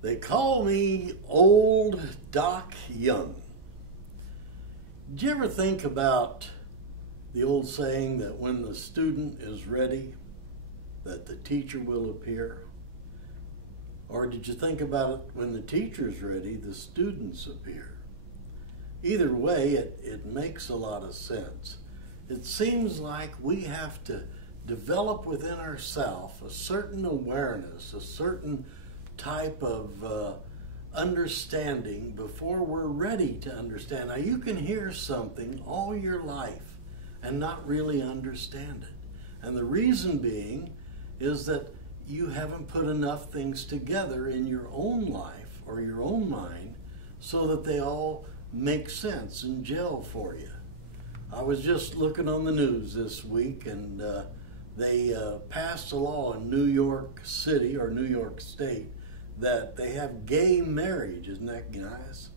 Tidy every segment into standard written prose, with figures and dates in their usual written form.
They call me Old Doc Young. Did you ever think about the old saying that when the student is ready, that the teacher will appear? Or did you think about it when the teacher's ready, the students appear? Either way, it makes a lot of sense. It seems like we have to develop within ourselves a certain awareness, a certain type of understanding before we're ready to understand. Now, you can hear something all your life and not really understand it. And the reason being is that you haven't put enough things together in your own life or your own mind so that they all make sense and gel for you. I was just looking on the news this week, and they passed a law in New York City or New York State that they have gay marriage. Isn't that nice?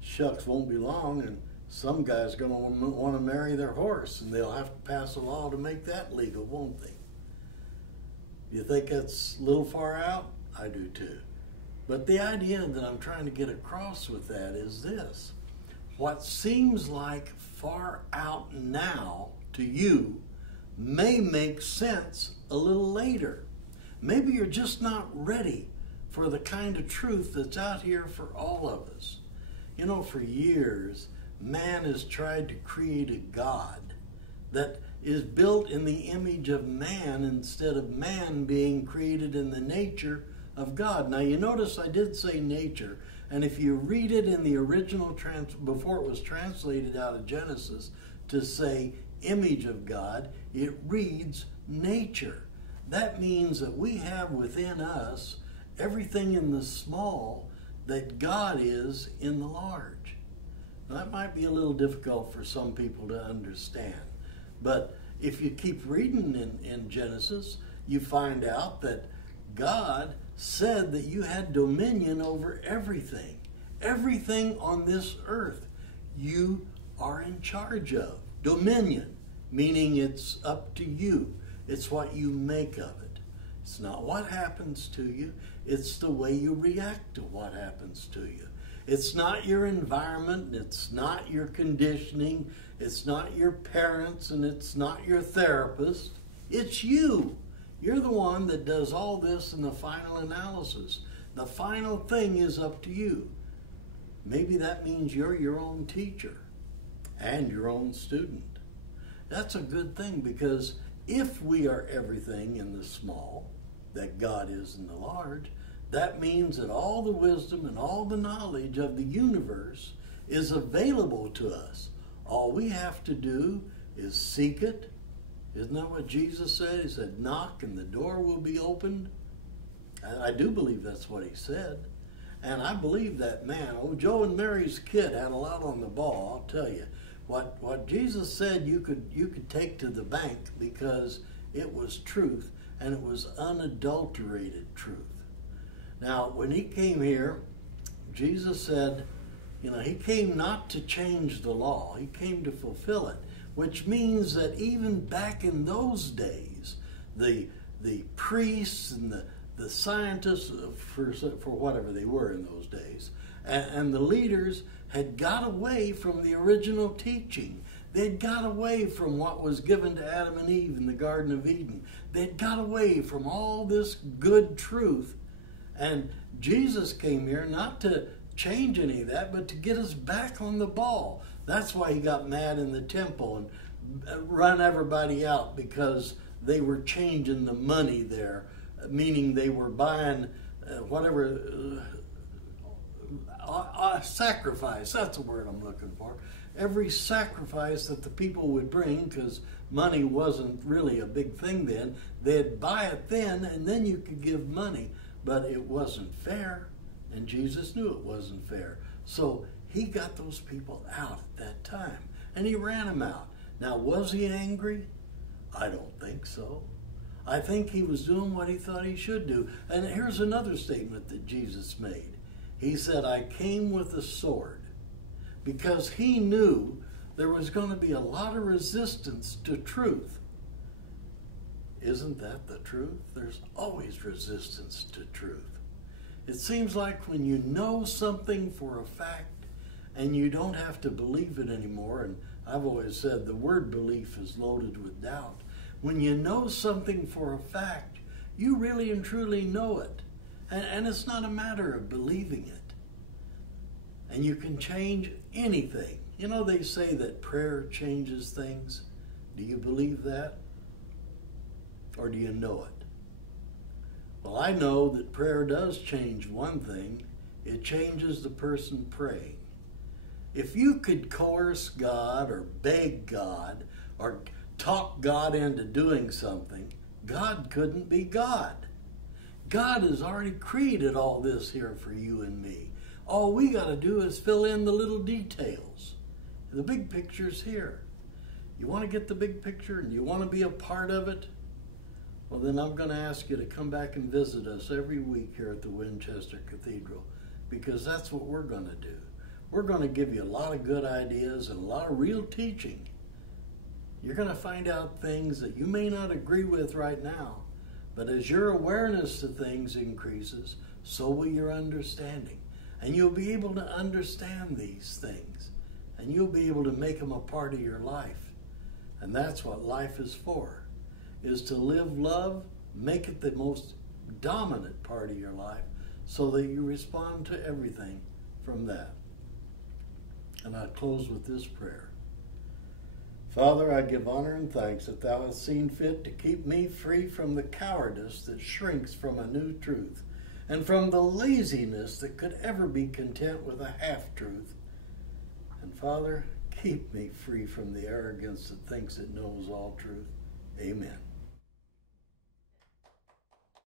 Shucks, won't be long, and some guy's going to want to marry their horse, and they'll have to pass a law to make that legal, won't they? You think that's a little far out? I do too. But the idea that I'm trying to get across with that is this. What seems like far out now to you may make sense a little later. Maybe you're just not ready for the kind of truth that's out here for all of us. You know, for years, man has tried to create a God that is built in the image of man instead of man being created in the nature of God. Now, you notice I did say nature, and if you read it in the original, before it was translated out of Genesis to say image of God, it reads nature. That means that we have within us everything in the small that God is in the large. Now, that might be a little difficult for some people to understand, but if you keep reading in Genesis, you find out that God said that you had dominion over everything. Everything on this earth you are in charge of. Dominion, meaning it's up to you. It's what you make of it. It's not what happens to you. It's the way you react to what happens to you. It's not your environment. It's not your conditioning. It's not your parents, and it's not your therapist. It's you. You're the one that does all this in the final analysis. The final thing is up to you. Maybe that means you're your own teacher and your own student. That's a good thing, because if we are everything in the small that God is in the large, that means that all the wisdom and all the knowledge of the universe is available to us. All we have to do is seek it. Isn't that what Jesus said? He said, knock and the door will be opened. And I do believe that's what he said. And I believe that, man, Joe and Mary's kid had a lot on the ball, I'll tell you. What Jesus said you could take to the bank, because it was truth, and it was unadulterated truth. Now, when he came here, Jesus said, he came not to change the law. He came to fulfill it, which means that even back in those days, the priests and the scientists, for whatever they were in those days, and the leaders had got away from the original teaching. They'd got away from what was given to Adam and Eve in the Garden of Eden. They'd got away from all this good truth. And Jesus came here not to change any of that, but to get us back on the ball. That's why he got mad in the temple and run everybody out, because they were changing the money there, meaning they were buying sacrifice. That's the word I'm looking for. Every sacrifice that the people would bring, because money wasn't really a big thing then, they'd buy it then, and then you could give money. But it wasn't fair, and Jesus knew it wasn't fair. So he got those people out at that time, and he ran them out. Now, was he angry? I don't think so. I think he was doing what he thought he should do. And here's another statement that Jesus made. He said, I came with a sword, because he knew there was going to be a lot of resistance to truth. Isn't that the truth? There's always resistance to truth. It seems like when you know something for a fact and you don't have to believe it anymore, and I've always said the word belief is loaded with doubt. When you know something for a fact, you really and truly know it. And it's not a matter of believing it. And you can change anything. You know, they say that prayer changes things. Do you believe that? Or do you know it? Well, I know that prayer does change one thing. It changes the person praying. If you could coerce God or beg God or talk God into doing something, God couldn't be God. God has already created all this here for you and me. All we got to do is fill in the little details. The big picture's here. You want to get the big picture and you want to be a part of it? Well, then I'm going to ask you to come back and visit us every week here at the Winchester Cathedral, because that's what we're going to do. We're going to give you a lot of good ideas and a lot of real teaching. You're going to find out things that you may not agree with right now, but as your awareness to things increases, so will your understanding. And you'll be able to understand these things, and you'll be able to make them a part of your life. And that's what life is for, is to live love, make it the most dominant part of your life, so that you respond to everything from that. And I close with this prayer. Father, I give honor and thanks that thou hast seen fit to keep me free from the cowardice that shrinks from a new truth, and from the laziness that could ever be content with a half-truth. And Father, keep me free from the arrogance that thinks it knows all truth. Amen.